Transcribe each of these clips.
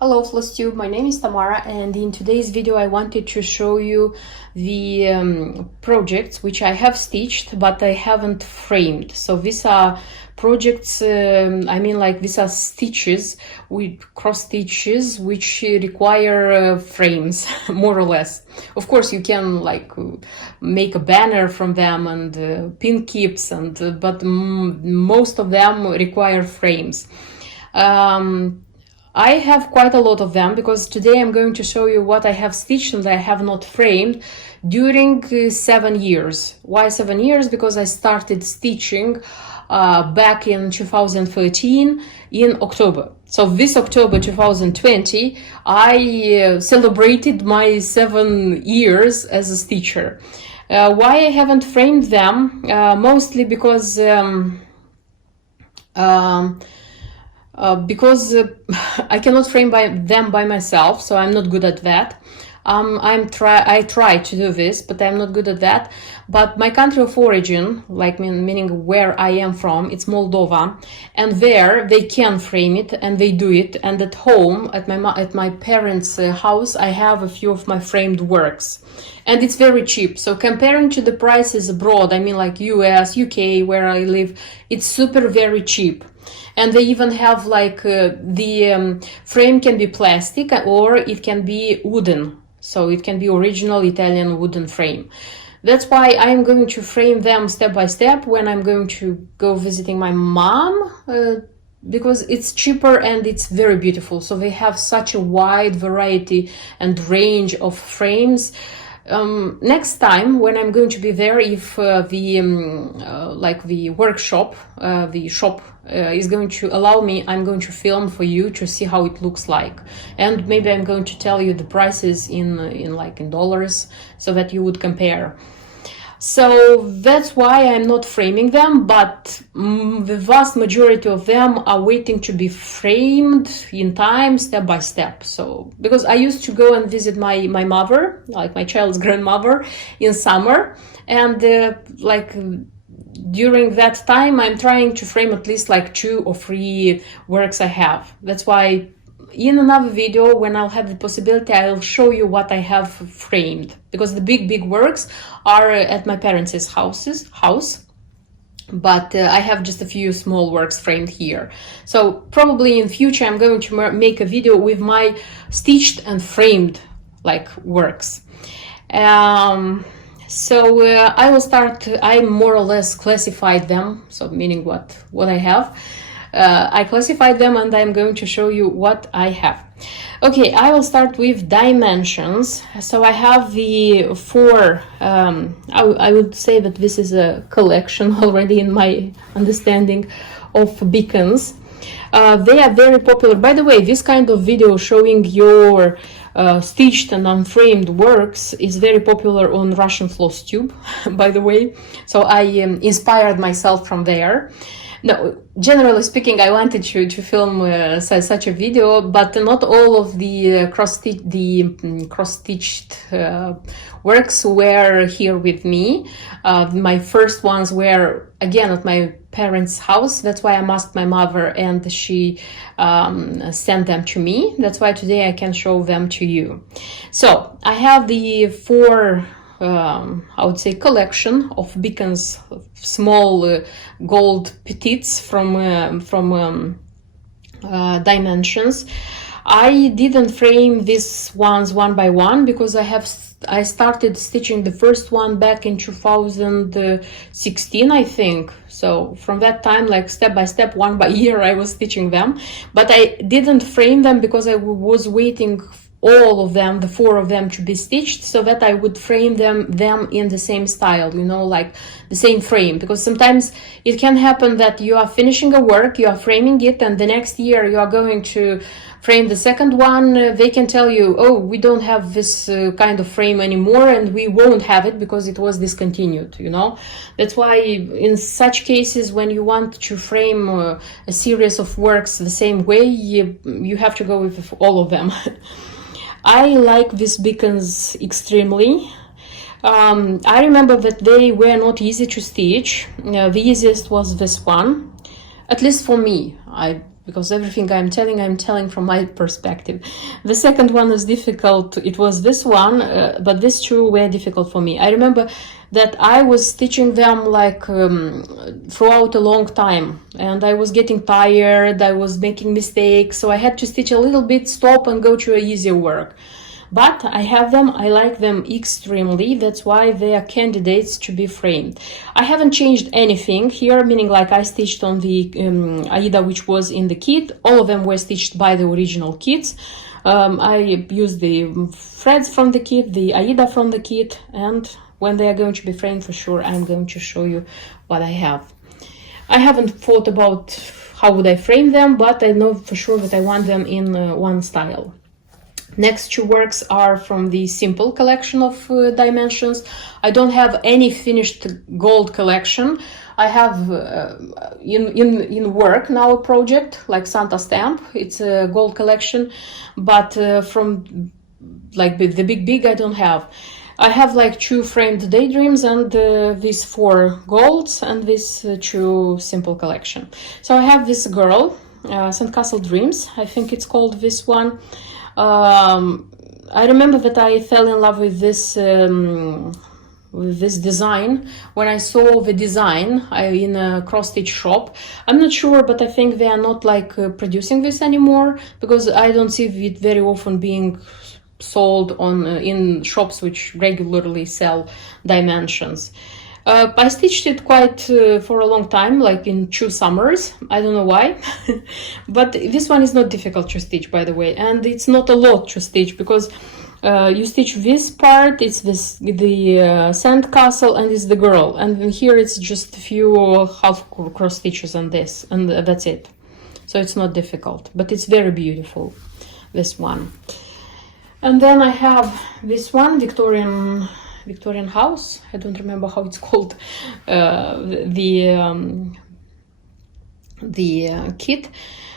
Hello FlossTube, my name is Tamara, and in today's video I wanted to show you the projects which I have stitched but I haven't framed. So these are projects, these are stitches with cross stitches which require frames, more or less. Of course you can make a banner from them and pin keeps, but most of them require frames. I have quite a lot of them because today I'm going to show you what I have stitched and I have not framed during 7 years. Why 7 years? Because I started stitching back in 2013 in October. So this October 2020 I celebrated my 7 years as a stitcher. Why I haven't framed them? Mostly because I cannot frame them by myself, so I'm not good at that. I try to do this, but I'm not good at that. But my country of origin, meaning where I am from, it's Moldova, and there they can frame it and they do it. And at home, at my parents' house, I have a few of my framed works, and it's very cheap. So comparing to the prices abroad, like US, UK, where I live, it's very cheap. And they even have the frame can be plastic or it can be wooden. So it can be original Italian wooden frame. That's why I'm going to frame them step by step when I'm going to go visiting my mom, because it's cheaper and it's very beautiful. So they have such a wide variety and range of frames. Next time when I'm going to be there, if the workshop, the shop is going to allow me, I'm going to film for you to see how it looks like, and maybe I'm going to tell you the prices in dollars so that you would compare. So that's why I'm not framing them, but the vast majority of them are waiting to be framed in time, step by step. So because I used to go and visit my mother, my child's grandmother, in summer, and during that time I'm trying to frame at least 2 or 3 works I have. That's why in another video, when I'll have the possibility, I'll show you what I have framed, because the big works are at my parents' house, but I have just a few small works framed here. So probably in future I'm going to make a video with my stitched and framed works. So I will start. I more or less classified them, so meaning what I have. I classified them and I'm going to show you what I have. Okay, I will start with dimensions. So I have the 4, I would say that this is a collection already in my understanding of beacons. They are very popular. By the way, this kind of video showing your stitched and unframed works is very popular on Russian FlossTube, by the way. So I inspired myself from there. No, generally speaking, I wanted to film such a video, but not all of the cross-stitched works were here with me. My first ones were again at my parents' house. That's why I asked my mother, and she sent them to me. That's why today I can show them to you. So I have the 4. I would say collection of beacons, small gold petites from dimensions. I didn't frame these ones one by one because I started stitching the first one back in 2016, I think. So from that time, step by step, one by year, I was stitching them, but I didn't frame them because I was waiting all of them, the 4 of them, to be stitched so that I would frame them in the same style, the same frame. Because sometimes it can happen that you are finishing a work, you are framing it, and the next year you are going to frame the second one. They can tell you, oh, we don't have this kind of frame anymore, and we won't have it because it was discontinued, That's why in such cases, when you want to frame a series of works the same way, you have to go with all of them. I like these beacons extremely. I remember that they were not easy to stitch. The easiest was this one, at least for me. because everything I'm telling from my perspective. The second one is difficult. It was this one, but these two were difficult for me. I remember that I was stitching them like throughout a long time, and I was getting tired, I was making mistakes, so I had to stitch a little bit, stop, and go to easier work. But I have them, I like them extremely, that's why they are candidates to be framed. I haven't changed anything here, meaning like I stitched on the Aida which was in the kit. All of them were stitched by the original kits. I used the threads from the kit, the Aida from the kit, and when they are going to be framed for sure, I'm going to show you what I have. I haven't thought about how would I frame them, but I know for sure that I want them in one style. Next two works are from the simple collection of dimensions. I don't have any finished gold collection. I have in work now a project like Santa Stamp. It's a gold collection, but from like the big I don't have. I have like two framed daydreams and these four golds and this two simple collection. So I have this girl, Sandcastle Dreams, I think it's called, this one. I remember that I fell in love with this design when I saw the design in a cross-stitch shop. I'm not sure, but I think they are not like producing this anymore, because I don't see it very often being sold on in shops which regularly sell dimensions. I stitched it quite for a long time, like in 2 summers. I don't know why, but this one is not difficult to stitch, by the way, and it's not a lot to stitch, because you stitch this part, it's the sand castle, and it's the girl, and here it's just a few half cross stitches on this, and that's it. So it's not difficult, but it's very beautiful, this one. And then I have this one, Victorian house. I don't remember how it's called, the kit.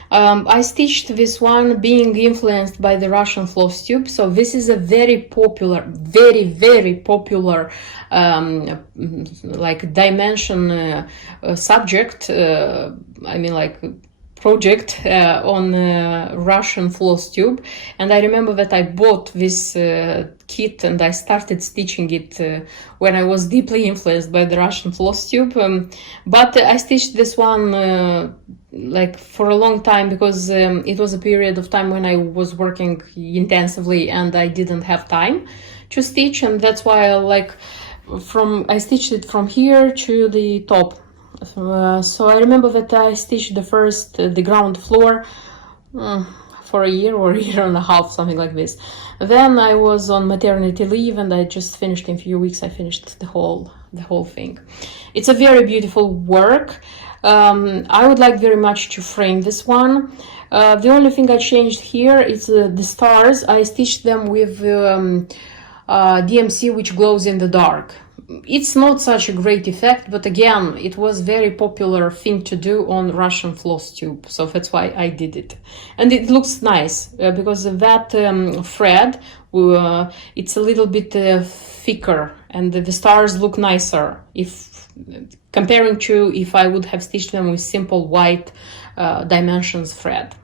I stitched this one being influenced by the Russian floss tube. So this is a very popular, very popular like dimension subject. I mean, like project on Russian floss tube, and I remember that I bought this kit and I started stitching it when I was deeply influenced by the Russian floss tube, but I stitched this one like for a long time, because it was a period of time when I was working intensively and I didn't have time to stitch, and that's why I stitched it from here to the top. So I remember that I stitched the ground floor for a year or a year and a half, something like this. Then I was on maternity leave and I just finished in a few weeks. I finished the whole thing. It's a very beautiful work. I would like very much to frame this one. The only thing I changed here is the stars. I stitched them with DMC, which glows in the dark. It's not such a great effect, but again, it was very popular thing to do on Russian floss tube, so that's why I did it. And it looks nice, because of that thread, it's a little bit thicker, and the stars look nicer if comparing to if I would have stitched them with simple white dimensions thread.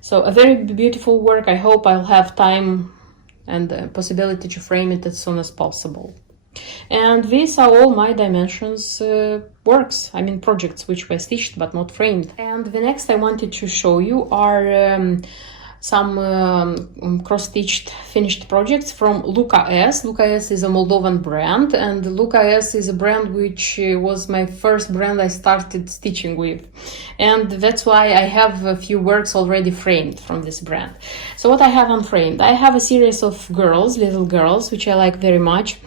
So a very beautiful work. I hope I'll have time and possibility to frame it as soon as possible. And these are all my dimensions works, I mean projects which were stitched but not framed. And the next I wanted to show you are some cross-stitched finished projects from Luca S. Luca S is a Moldovan brand, and Luca S is a brand which was my first brand I started stitching with, and that's why I have a few works already framed from this brand. So what I have unframed, I have a series of girls, little girls, which I like very much.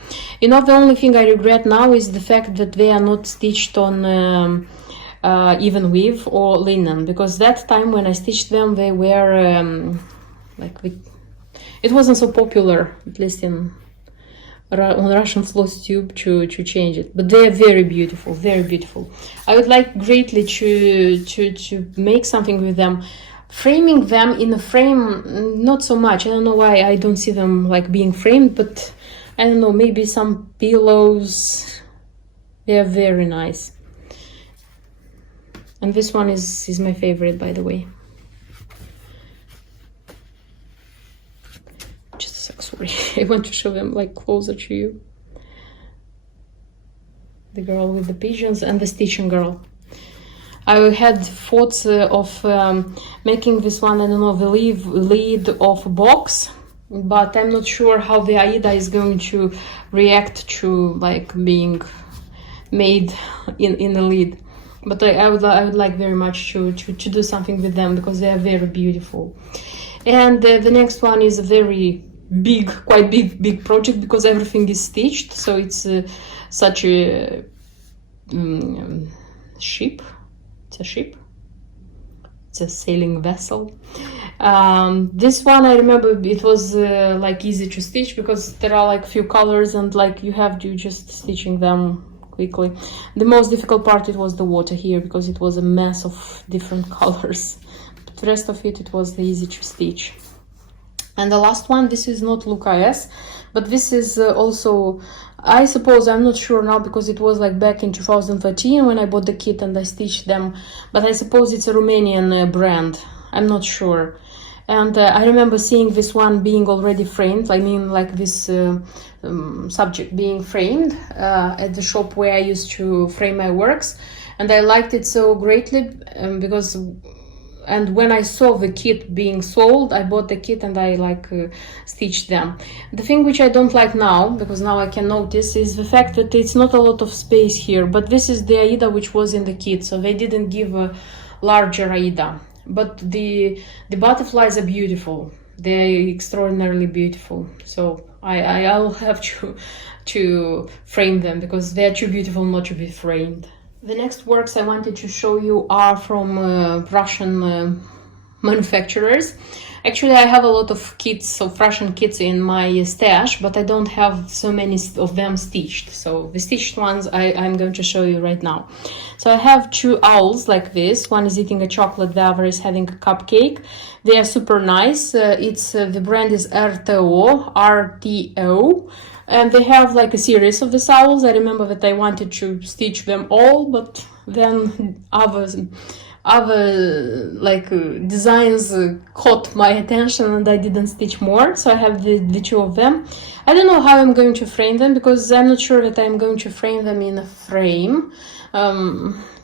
You know, the only thing I regret now is the fact that they are not stitched on even weave or linen, because that time when I stitched them they were it wasn't so popular, at least on Russian floss tube, to change it, but they are very beautiful, very beautiful. I would like greatly to make something with them. Framing them in a frame, not so much. I don't know why I don't see them like being framed, but I don't know, maybe some pillows. They are very nice. And this one is my favorite, by the way. sorry, I want to show them like closer to you. The girl with the pigeons and the stitching girl. I had thoughts of making this one, I don't know, the lid of a box, but I'm not sure how the Aida is going to react to like being made in the lid. But I would like very much to do something with them because they are very beautiful. And the next one is a very big, quite big project because everything is stitched. So it's such a ship. It's a ship. It's a sailing vessel. This one I remember it was like easy to stitch because there are like few colors and like you have to just stitching them quickly. The most difficult part it was the water here because it was a mess of different colors. But the rest of it was easy to stitch. And the last one, this is not Luca S, but this is also, I suppose, I'm not sure now because it was like back in 2013 when I bought the kit and I stitched them, but I suppose it's a Romanian brand, I'm not sure. And I remember seeing this one being already framed, I mean like this subject being framed at the shop where I used to frame my works, and I liked it so greatly because and when I saw the kit being sold, I bought the kit and I like stitched them. The thing which I don't like now, because now I can notice, is the fact that it's not a lot of space here, but this is the Aida which was in the kit, so they didn't give a larger Aida. But the butterflies are beautiful. They're extraordinarily beautiful. So I'll have to frame them because they're too beautiful not to be framed. The next works I wanted to show you are from Russian manufacturers. Actually, I have a lot of kits, of Russian kits in my stash, but I don't have so many of them stitched. So the stitched ones I'm going to show you right now. So I have two owls like this. One is eating a chocolate, the other is having a cupcake. They are super nice. The brand is RTO. And they have like a series of the owls. I remember that I wanted to stitch them all, but then other like designs caught my attention and I didn't stitch more. So I have the two of them. I don't know how I'm going to frame them because I'm not sure that I'm going to frame them in a frame.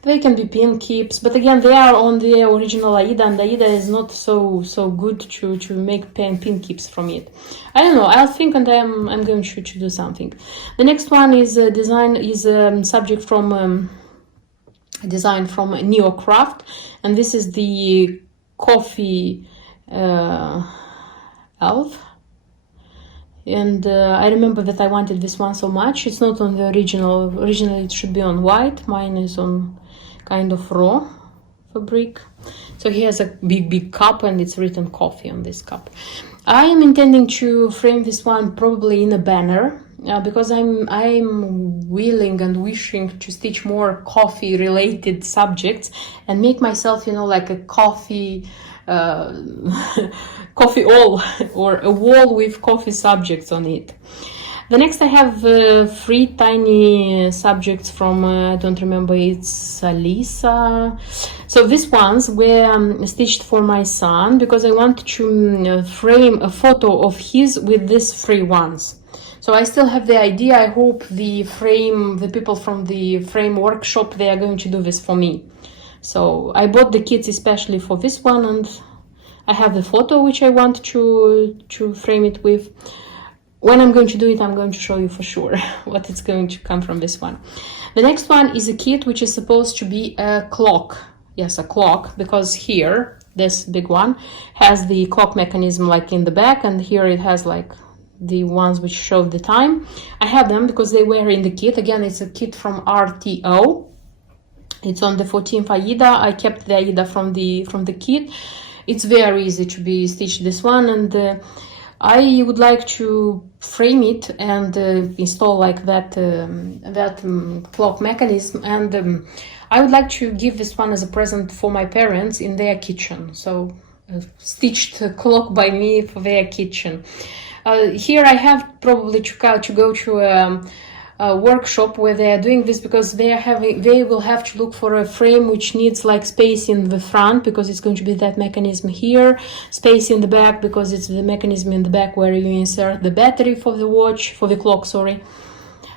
They can be pin keeps, but again, they are on the original Aida, and Aida is not so good to make pin keeps from it. I don't know. I'll think, and I'm going to do something. The next one is a subject from design from Neocraft, and this is the coffee elf. And I remember that I wanted this one so much. It's not on the original. Originally, it should be on white. Mine is on kind of raw fabric. So he has a big cup and it's written coffee on this cup. I am intending to frame this one probably in a banner because I'm willing and wishing to stitch more coffee related subjects and make myself, you know, like a coffee coffee wall or a wall with coffee subjects on it. The next I have 3 tiny subjects from, I don't remember, it's Alisa. So these ones were stitched for my son because I want to frame a photo of his with these 3 ones. So I still have the idea. I hope the people from the frame workshop, they are going to do this for me. So I bought the kits especially for this one, and I have the photo which I want to frame it with. When I'm going to do it, I'm going to show you for sure what is going to come from this one. The next one is a kit which is supposed to be a clock. Yes, a clock, because here, this big one, has the clock mechanism like in the back, and here it has like the ones which show the time. I have them because they were in the kit. Again, it's a kit from RTO. It's on the 14th Aida. I kept the Aida from the kit. It's very easy to be stitched, this one, and I would like to frame it and install like that clock mechanism, and I would like to give this one as a present for my parents in their kitchen. So a stitched clock by me for their kitchen. Here I have probably to go to workshop where they are doing this, because they will have to look for a frame which needs like space in the front, because it's going to be that mechanism here, space in the back because it's the mechanism in the back where you insert the battery for the watch, for the clock, sorry.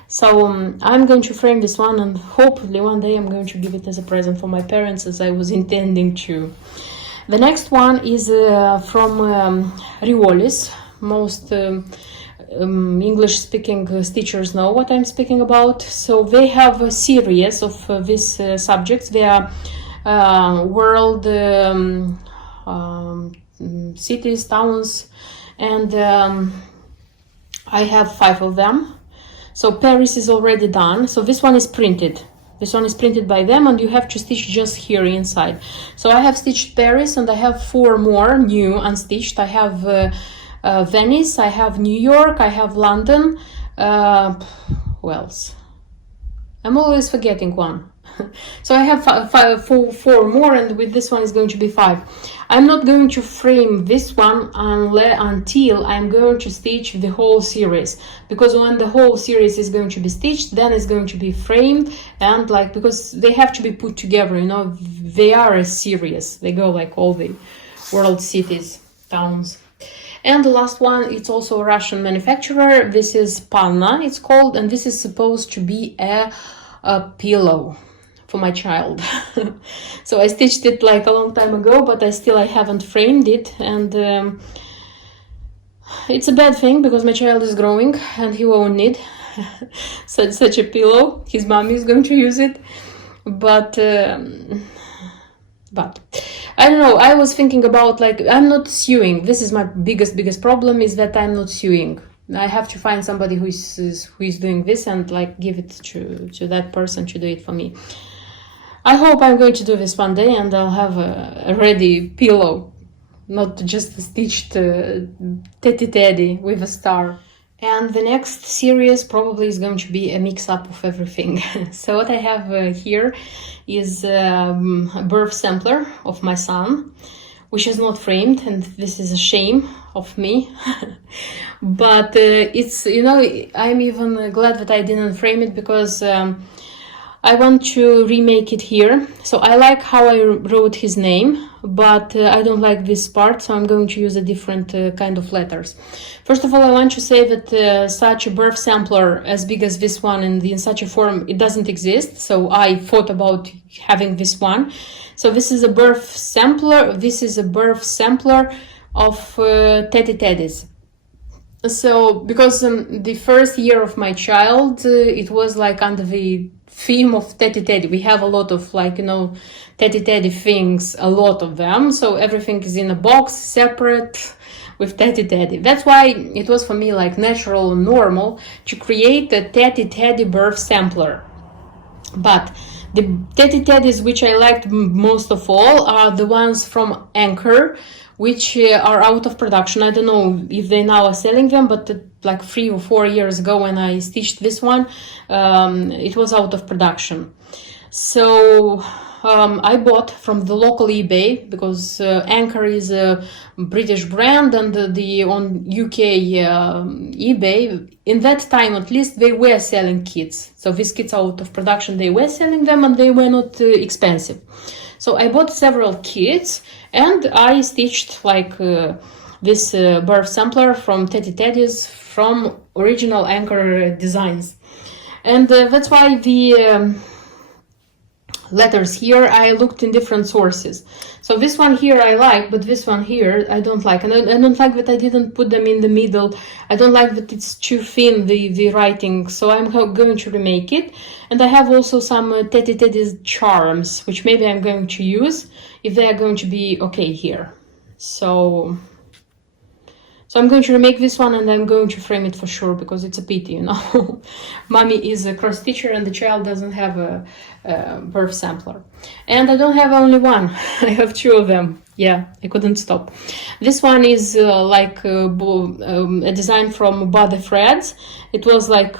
So I'm going to frame this one, and hopefully one day I'm going to give it as a present for my parents, as I was intending to. The next one is from Riolis. Most English-speaking teachers know what I'm speaking about. So they have a series of these subjects. They are world, cities, towns, and I have 5 of them. So Paris is already done. So this one is printed. This one is printed by them, and you have to stitch just here inside. So I have stitched Paris, and I have 4 more new unstitched. I have Venice, I have New York, I have London. Who else? I'm always forgetting one. So I have 4 more, and with this one is going to be 5. I'm not going to frame this one until I'm going to stitch the whole series, because when the whole series is going to be stitched, then it's going to be framed, and like, because they have to be put together, you know, they are a series. They go like all the world cities, towns. And the last one, it's also a Russian manufacturer. This is Panna, it's called, and this is supposed to be a pillow for my child. So I stitched it like a long time ago, but I haven't framed it, and it's a bad thing because my child is growing and he won't need such a pillow. His mommy is going to use it, but I don't know. I was thinking about, like, I'm not sewing. This is my biggest problem, is that I'm not sewing. I have to find somebody who is doing this, and like give it to that person to do it for me. I hope I'm going to do this one day, and I'll have a ready pillow, not just a stitched teddy with a star. And the next series probably is going to be a mix-up of everything. So what I have here is a birth sampler of my son, which is not framed, and this is a shame of me. But it's, you know, I'm even glad that I didn't frame it, because I want to remake it here. So I like how I wrote his name, but I don't like this part, so I'm going to use a different kind of letters. First of all, I want to say that such a birth sampler as big as this one and in such a form, it doesn't exist. So I thought about having this one. So this is a birth sampler. This is a birth sampler of teddies. So because the first year of my child, it was like under the theme of teddy. We have a lot of, like, you know, teddy things, a lot of them. So everything is in a box separate with teddy. That's why it was for me like natural and normal to create a teddy birth sampler. But the teddies which I liked most of all are the ones from Anchor, which are out of production. I don't know if they now are selling them, but like 3 or 4 years ago when I stitched this one, it was out of production. So I bought from the local eBay, because Anchor is a British brand, and on UK eBay, in that time at least, they were selling kits. So these kits are out of production, they were selling them, and they were not expensive. So I bought several kits, and I stitched like this birth sampler from teddies from original Anchor designs. And that's why the letters here, I looked in different sources. So this one here I like, but this one here I don't like. And I don't like that I didn't put them in the middle. I don't like that it's too thin, the writing. So I'm going to remake it. And I have also some teddy's charms, which maybe I'm going to use if they are going to be okay here. So I'm going to remake this one, and I'm going to frame it for sure, because it's a pity, you know. Mommy is a cross stitcher and the child doesn't have a birth sampler. And I don't have only one, I have 2 of them. Yeah, I couldn't stop. This one is like a design from Bother Threads. It was like,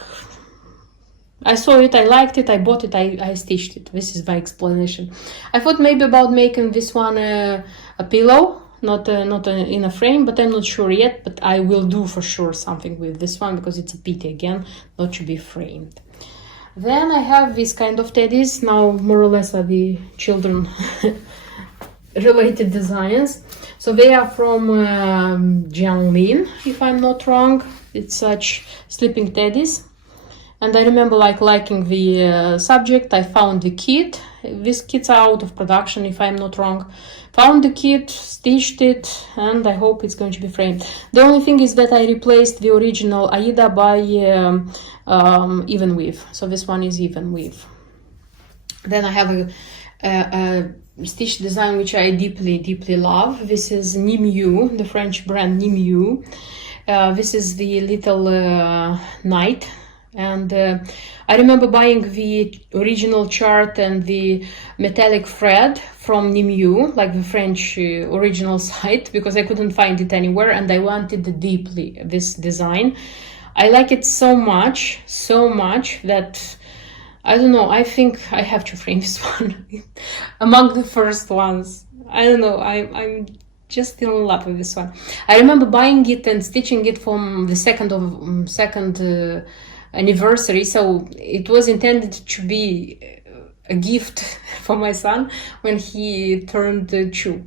I saw it, I liked it, I bought it, I stitched it. This is my explanation. I thought maybe about making this one a pillow, not in a frame, but I'm not sure yet. But I will do for sure something with this one, because it's a pity again not to be framed. Then I have this kind of teddies. Now more or less are the children related designs. So they are from Jiangling, if I'm not wrong. It's such sleeping teddies. And I remember liking the subject. I found the kit. These kits are out of production, if I'm not wrong. Found the kit, stitched it, and I hope it's going to be framed. The only thing is that I replaced the original Aida by even weave. So this one is even weave. Then I have a stitch design which I deeply love. This is Nimiu, the French brand Nimiu. This is the little knight. And I remember buying the original chart and the metallic thread from Nimiu, like the French original site, because I couldn't find it anywhere, and I wanted deeply this design. I like it so much that, I don't know, I think I have to frame this one among the first ones. I don't know, I'm just in love with this one. I remember buying it and stitching it from the second anniversary, so it was intended to be a gift for my son when he turned 2.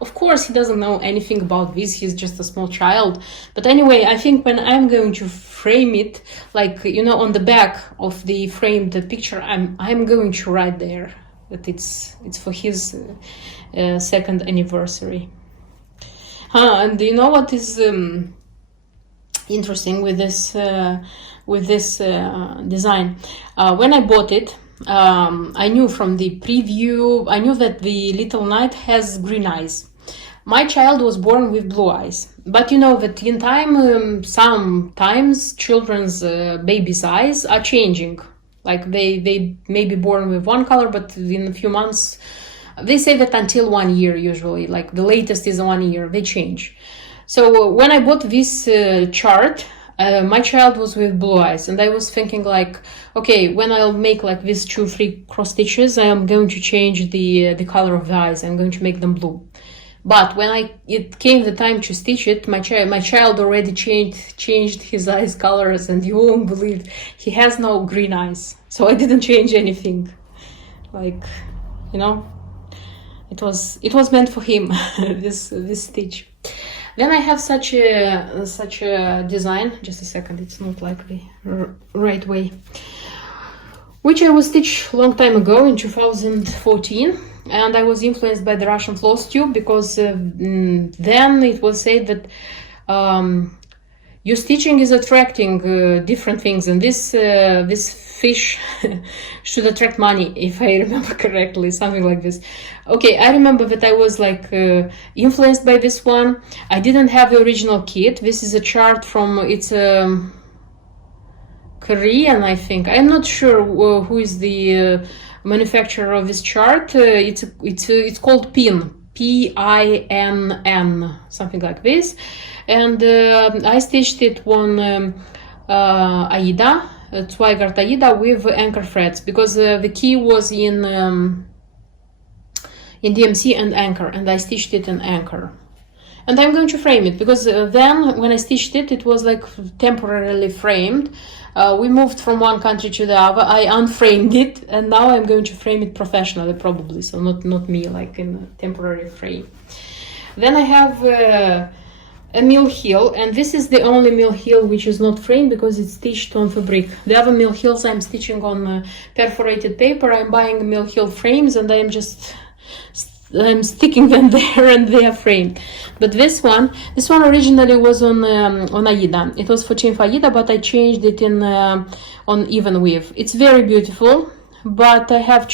Of course, he doesn't know anything about this, he's just a small child. But anyway, I think when I'm going to frame it, like, you know, on the back of the framed picture, I'm going to write there that it's for his second anniversary. And you know what is interesting with this design? When I bought it, I knew from the preview, I knew that the little knight has green eyes. My child was born with blue eyes, but you know that in time, sometimes children's babies' eyes are changing. Like they may be born with one color, but in a few months, they say that until 1 year usually, like the latest is 1 year, they change. So when I bought this chart, my child was with blue eyes, and I was thinking like, okay, when I'll make like these 2-3 cross stitches, I am going to change the color of the eyes. I'm going to make them blue. But when it came the time to stitch it, my child already changed his eyes colors, and you won't believe he has no green eyes. So I didn't change anything. Like, you know, it was meant for him. this stitch. Then I have such a design. Just a second, it's not like the right way. Which I was stitched a long time ago in 2014, and I was influenced by the Russian floss tube, because then it was said that your stitching is attracting different things, and this fish should attract money, if I remember correctly, something like this. Okay, I remember that I was like influenced by this one. I didn't have the original kit. This is a chart from, it's Korean, I think. I'm not sure who is the manufacturer of this chart. It's called PIN, PINN, something like this. And I stitched it on Aida, Zweigart Aida, with anchor threads, because the key was in DMC and anchor, and I stitched it in anchor. And I'm going to frame it, because then when I stitched it, it was like temporarily framed. We moved from one country to the other. I unframed it, and now I'm going to frame it professionally, probably. So not me, like in a temporary frame. Then I have a mill heel, and this is the only mill heel which is not framed because it's stitched on fabric. The other mill heels I'm stitching on perforated paper. I'm buying mill heel frames, and I'm sticking them there, and they are framed. But this one originally was on Aida. It was for Chimp Aida, but I changed it in on even weave. It's very beautiful, but I have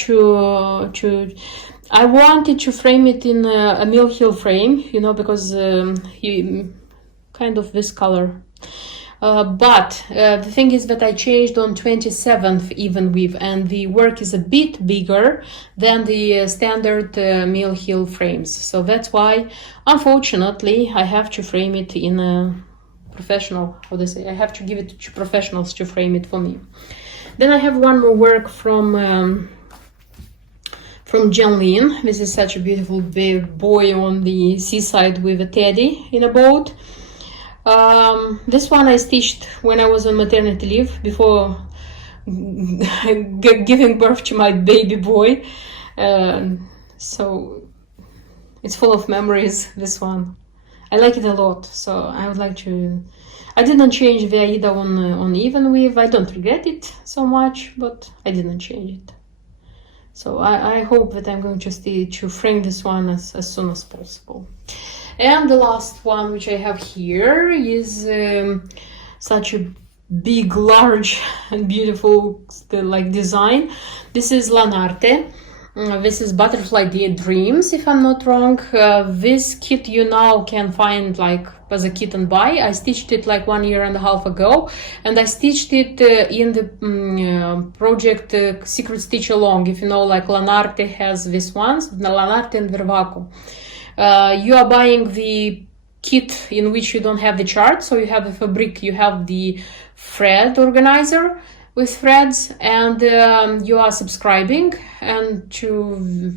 I wanted to frame it in a mill heel frame, you know, because he kind of this color. But the thing is that I changed on 27th even weave, and the work is a bit bigger than the standard mill heel frames. So that's why, unfortunately, I have to frame it in a professional, how do I say, I have to give it to professionals to frame it for me. Then I have one more work from Jiangling. This is such a beautiful big boy on the seaside with a teddy in a boat. This one I stitched when I was on maternity leave before giving birth to my baby boy. So it's full of memories, this one. I like it a lot, so I would like to... I didn't change the Aida on even weave. I don't regret it so much, but I didn't change it. So I hope that I'm going to frame this one as soon as possible. And the last one which I have here is such a big, large and beautiful like design. This is Lanarte. This is Butterfly Dreams, if I'm not wrong. This kit you now can find like as a kit and buy. I stitched it like 1.5 years ago, and I stitched it in the project Secret Stitch Along. If you know, like Lanarte has these ones, Lanarte and Vervaco. You are buying the kit in which you don't have the chart, so you have the fabric, you have the thread organizer with threads, and you are subscribing and to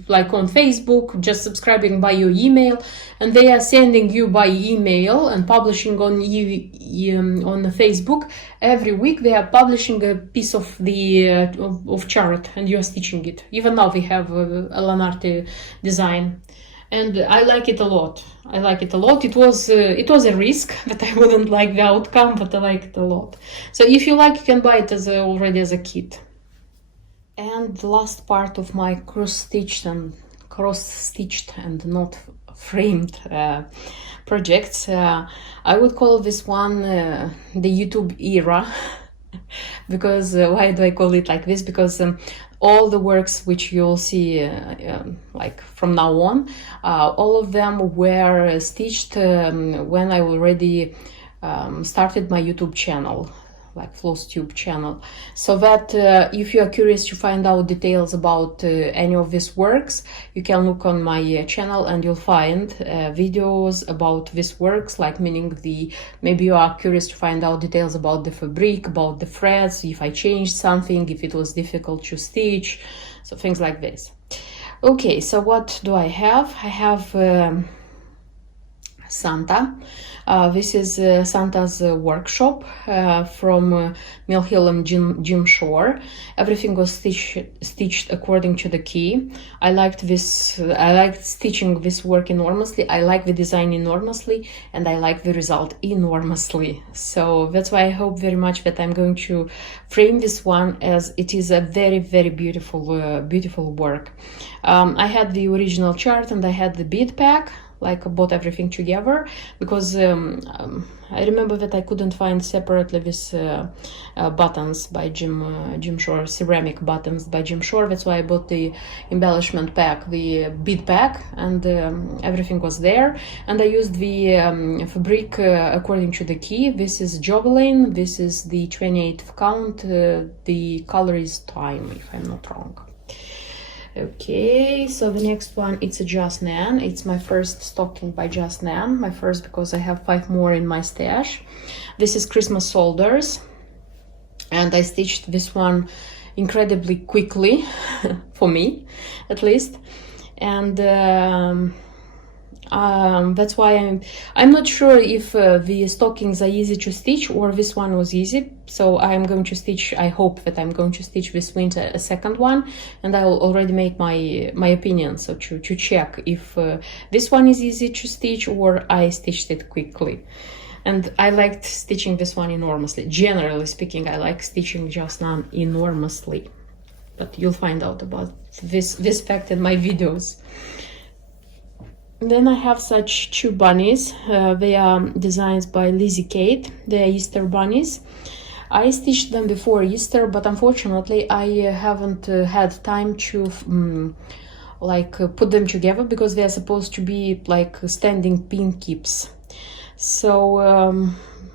like on Facebook, just subscribing by your email, and they are sending you by email and publishing on the Facebook every week. They are publishing a piece of the of chart, and you are stitching it. Even now we have a Lanarte design, and I like it a lot. I like it a lot. It was a risk that I wouldn't like the outcome, but I like it a lot. So if you like, you can buy it already as a kit. And the last part of my cross-stitched and not framed projects, I would call this one the YouTube era. Because why do I call it like this? Because all the works which you'll see like from now on, all of them were stitched when I already started my YouTube channel, like Floss Tube channel. So that if you are curious to find out details about any of these works, you can look on my channel and you'll find videos about these works, like meaning maybe you are curious to find out details about the fabric, about the threads, if I changed something, if it was difficult to stitch, so things like this. Okay, so what do I have? I have Santa. This is Santa's workshop from Mill Hill and Jim Shore. Everything was stitched according to the key. I liked stitching this work enormously. I like the design enormously, and I like the result enormously. So that's why I hope very much that I'm going to frame this one, as it is a very, very beautiful, beautiful work. I had the original chart and I had the bead pack. Like I bought everything together because I remember that I couldn't find separately these buttons by Jim Shore, ceramic buttons by Jim Shore. That's why I bought the embellishment pack, the bead pack, and everything was there. And I used the fabric according to the key. This is Jovelin, this is the 28th count, the color is Time, if I'm not wrong. Okay, so the next one, it's a Just Nan. It's my first stocking by Just Nan. My first because I have 5 more in my stash. This is Christmas Soldiers, and I stitched this one incredibly quickly, for me at least. And that's why I'm not sure if the stockings are easy to stitch or this one was easy. So I'm going to stitch, I hope that I'm going to stitch this winter a second one, and I'll already make my opinion, so to check if this one is easy to stitch or I stitched it quickly. And I liked stitching this one enormously. Generally speaking, I like stitching Just Nan enormously, but you'll find out about this fact in my videos. Then I have such 2 bunnies. They are designs by Lizzie Kate. They are Easter bunnies. I stitched them before Easter, but unfortunately I haven't had time to put them together because they are supposed to be like standing pin keeps. So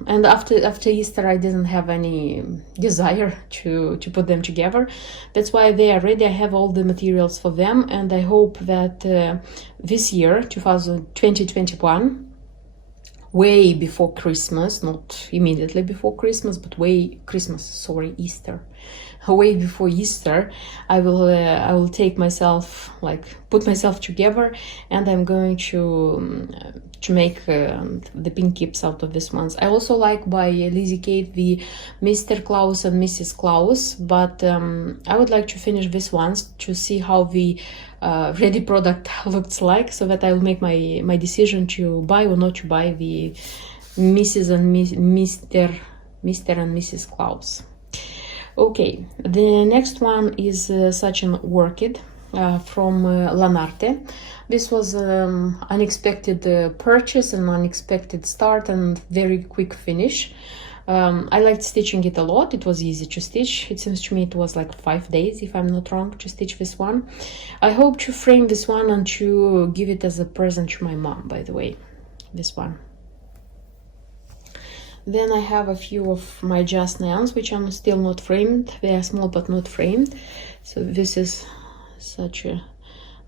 and after Easter I didn't have any desire to put them together. That's why they are ready. I have all the materials for them, and I hope that this year 2021 way before Christmas, not immediately before Christmas, but Easter. Way before Easter, I will take myself, like put myself together, and I'm going to make the pin keeps out of these ones. I also like by Lizzie Kate the Mr. Claus and Mrs. Claus, but I would like to finish these ones to see how the ready product looks like, so that I will make my decision to buy or not to buy the Mrs. and Mr. and Mrs. Claus. Okay, the next one is such an orchid from Leonardo. This was unexpected purchase and unexpected start and very quick finish. I liked stitching it a lot. It was easy to stitch. It seems to me it was like 5 days, if I'm not wrong, to stitch this one. I hope to frame this one and to give it as a present to my mom, by the way, this one. Then I have a few of my Just Nails, which are still not framed. They are small but not framed. So this is such a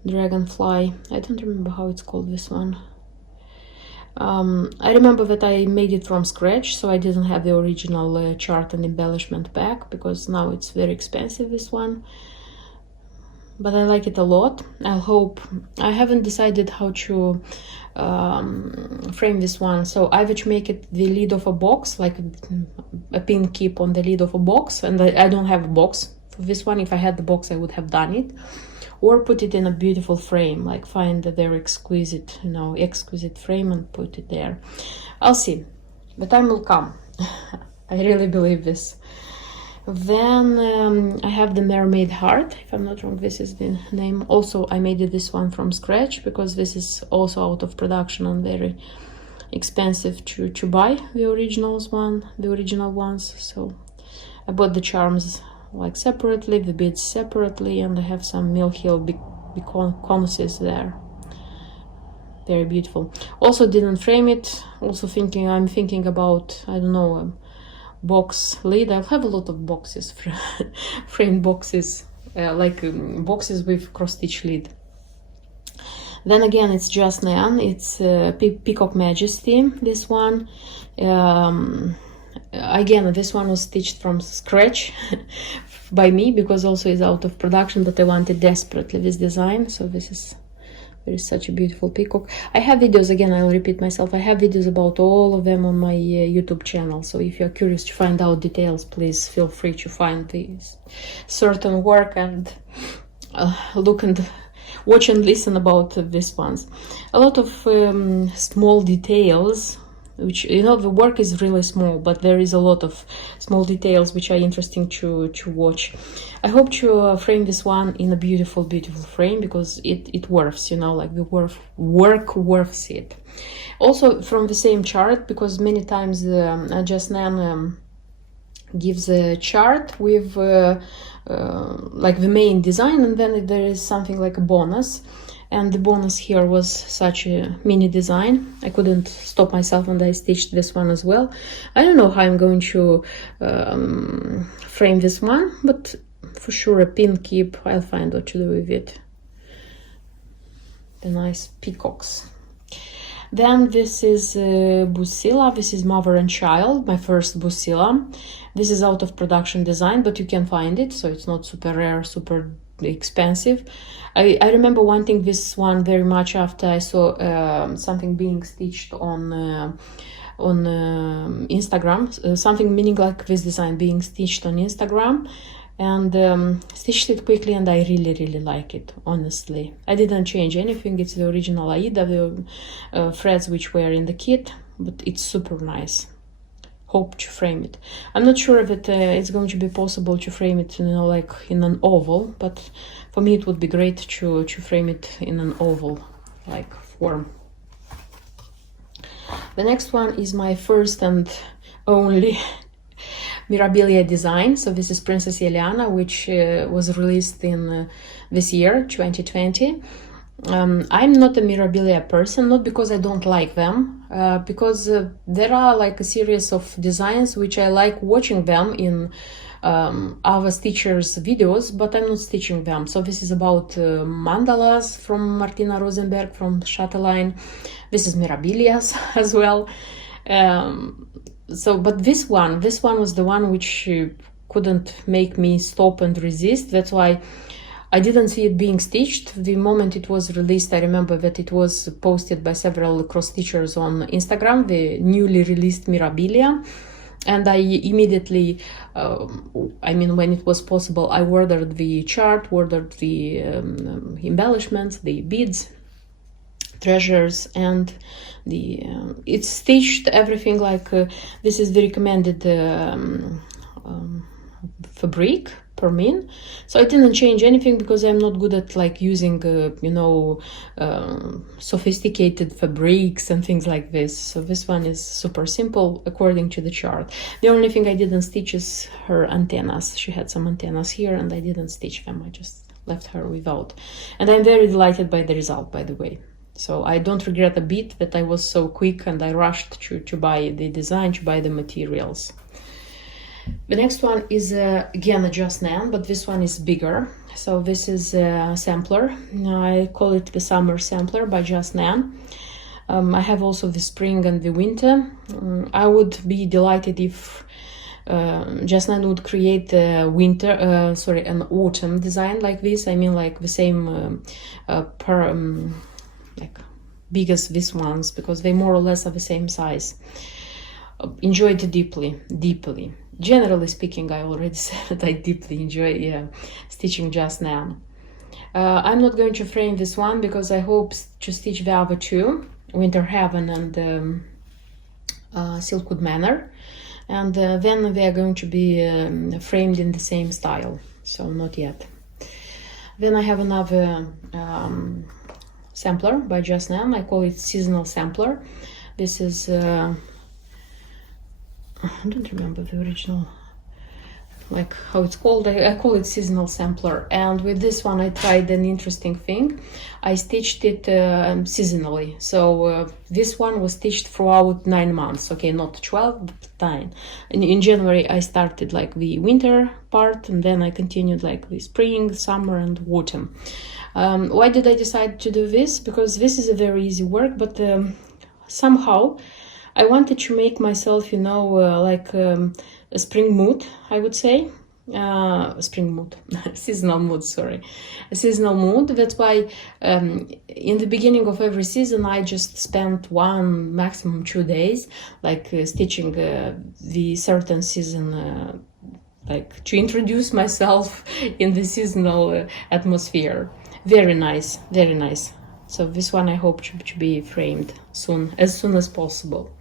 dragonfly. I don't remember how it's called, this one. I remember that I made it from scratch, so I didn't have the original chart and embellishment back, because now it's very expensive, this one. But I like it a lot. I haven't decided how to frame this one, so either to make it the lid of a box, like a pin keep on the lid of a box, and I don't have a box for this one. If I had the box, I would have done it, or put it in a beautiful frame, like find a very exquisite, exquisite frame and put it there. I'll see. The time will come. I really believe this. Then I have the Mermaid Heart, if I'm not wrong, this is the name. Also, I made this one from scratch, because this is also out of production and very expensive to buy the original ones. So I bought the charms like separately, the beads separately, and I have some Mill Hill big conusses there. Very beautiful. Also didn't frame it. Also I'm thinking about, I don't know, box lid. I'll have a lot of boxes, framed boxes, boxes with cross-stitch lid. Then again, it's Just Neon. It's Peacock Majesty, this one. Again, this one was stitched from scratch by me, because also is out of production, but I wanted desperately this design. So this is such a beautiful peacock. I have videos, again, I'll repeat myself, I have videos about all of them on my YouTube channel. So if you're curious to find out details, please feel free to find this certain work and look and watch and listen about these ones. A lot of small details, which, the work is really small, but there is a lot of small details which are interesting to watch. I hope to frame this one in a beautiful, beautiful frame, because it worths, like the work worths it. Also from the same chart, because many times Just Nan gives a chart with like the main design, and then there is something like a bonus. And the bonus here was such a mini design. I couldn't stop myself, and I stitched this one as well. I don't know how I'm going to frame this one, but for sure a pin keep, I'll find what to do with it. The nice peacocks. Then this is Busilla. This is Mother and Child, my first Busilla. This is out of production design, but you can find it, so it's not super rare, super expensive. I remember wanting this one very much after I saw something being stitched on Instagram, something meaning like this design being stitched on Instagram, and stitched it quickly, and I really, really like it, honestly. I didn't change anything. It's the original Aida, the threads which were in the kit, but it's super nice. Hope to frame it. I'm not sure if it's going to be possible to frame it, like in an oval, but for me it would be great to frame it in an oval like form. The next one is my first and only Mirabilia design. So this is Princess Eliana, which was released in this year, 2020. I'm not a Mirabilia person, not because I don't like them, because there are like a series of designs which I like watching them in our stitchers videos, but I'm not stitching them. So this is about Mandalas from Martina Rosenberg from Chatelaine. This is Mirabilias as well. But this one was the one which couldn't make me stop and resist. That's why I didn't see it being stitched. The moment it was released, I remember that it was posted by several cross stitchers on Instagram, the newly released Mirabilia. And I immediately, when it was possible, I ordered the chart, ordered the embellishments, the beads, treasures, and it's stitched everything like this is the recommended fabric per min. So I didn't change anything because I'm not good at like using sophisticated fabrics and things like this. So this one is super simple according to the chart. The only thing I didn't stitch is her antennas. She had some antennas here and I didn't stitch them. I just left her without, and I'm very delighted by the result, by the way. So I don't regret a bit that I was so quick and I rushed to buy the design, to buy the materials. The next one is again a Just Nan, but this one is bigger. So this is a sampler. I call it the summer sampler by Just Nan. I have also the spring and the winter. I would be delighted if Just Nan would create a an autumn design like this. I mean, like the same like big as these ones, because they more or less are the same size. Enjoyed it deeply. Generally speaking, I already said that I deeply enjoy stitching Just Nan. I'm not going to frame this one because I hope to stitch the other two, Winter Heaven and Silkwood Manor, and then they are going to be framed in the same style, so not yet. Then I have another sampler by Just Nan. I call it Seasonal Sampler. This is I don't remember the original, like how it's called. I call it Seasonal Sampler. And with this one I tried an interesting thing. I stitched it seasonally. So this one was stitched throughout 9 months. Okay, not 12, but 9. And in January I started like the winter part, and then I continued like the spring, summer, and autumn. Why did I decide to do this? Because this is a very easy work, but somehow I wanted to make myself, like a spring mood, I would say. Spring mood, seasonal mood, sorry. A seasonal mood. That's why in the beginning of every season, I just spent 1, maximum 2 days, like stitching the certain season, like to introduce myself in the seasonal atmosphere. Very nice, very nice. So this one I hope to be framed soon as possible.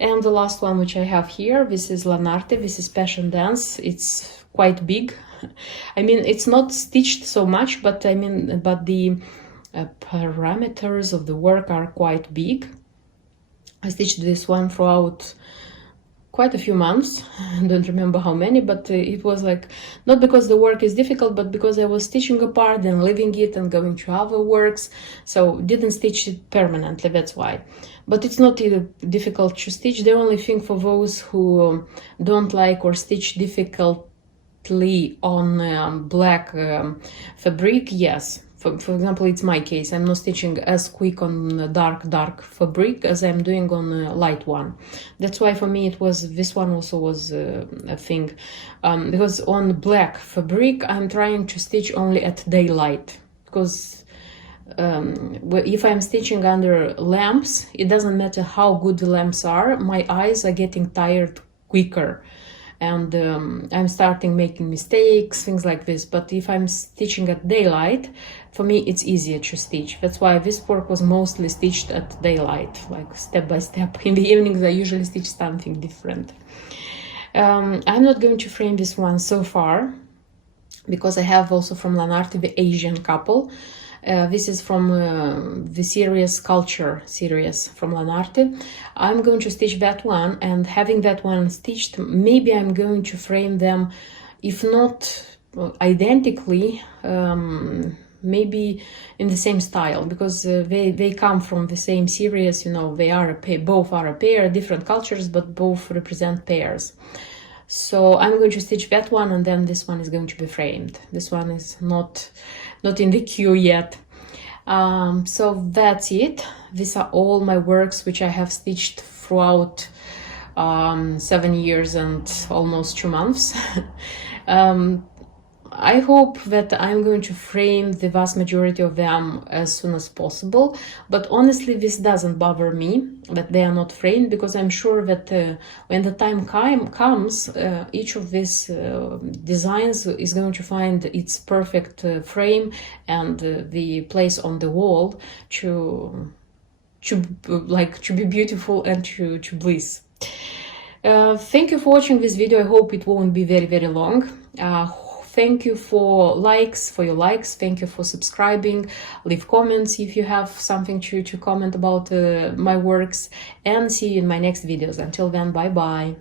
And the last one which I have here, this is Leonardo. This is Passion Dance. It's quite big. I mean, it's not stitched so much, but the parameters of the work are quite big. I stitched this one throughout quite a few months. I don't remember how many, but it was like, not because the work is difficult, but because I was stitching apart and leaving it and going to other works, so didn't stitch it permanently, that's why. But it's not difficult to stitch. The only thing for those who don't like or stitch difficultly on black fabric, yes. For example, it's my case. I'm not stitching as quick on dark fabric as I'm doing on a light one. That's why for me this one also was a thing. Because on black fabric, I'm trying to stitch only at daylight. Because if I'm stitching under lamps, it doesn't matter how good the lamps are, my eyes are getting tired quicker. And I'm starting making mistakes, things like this. But if I'm stitching at daylight, for me it's easier to stitch. That's why this work was mostly stitched at daylight, like step by step. In the evenings I usually stitch something different. I'm not going to frame this one so far, because I have also from Leonardo the Asian couple. This is from the series Culture series from Leonardo. I'm going to stitch that one, and having that one stitched, maybe I'm going to frame them, if not identically, maybe in the same style, because they come from the same series, you know, they are a pair, both are a pair, different cultures, but both represent pairs. So I'm going to stitch that one, and then this one is going to be framed. This one is not in the queue yet. So that's it. These are all my works which I have stitched throughout 7 years and almost 2 months. I hope that I'm going to frame the vast majority of them as soon as possible, but honestly this doesn't bother me that they are not framed, because I'm sure that when the time comes, each of these designs is going to find its perfect frame and the place on the wall to be beautiful and to bliss. Thank you for watching this video. I hope it won't be very, very long. Thank you for your likes. Thank you for subscribing. Leave comments if you have something to comment about my works, and see you in my next videos. Until then, bye bye.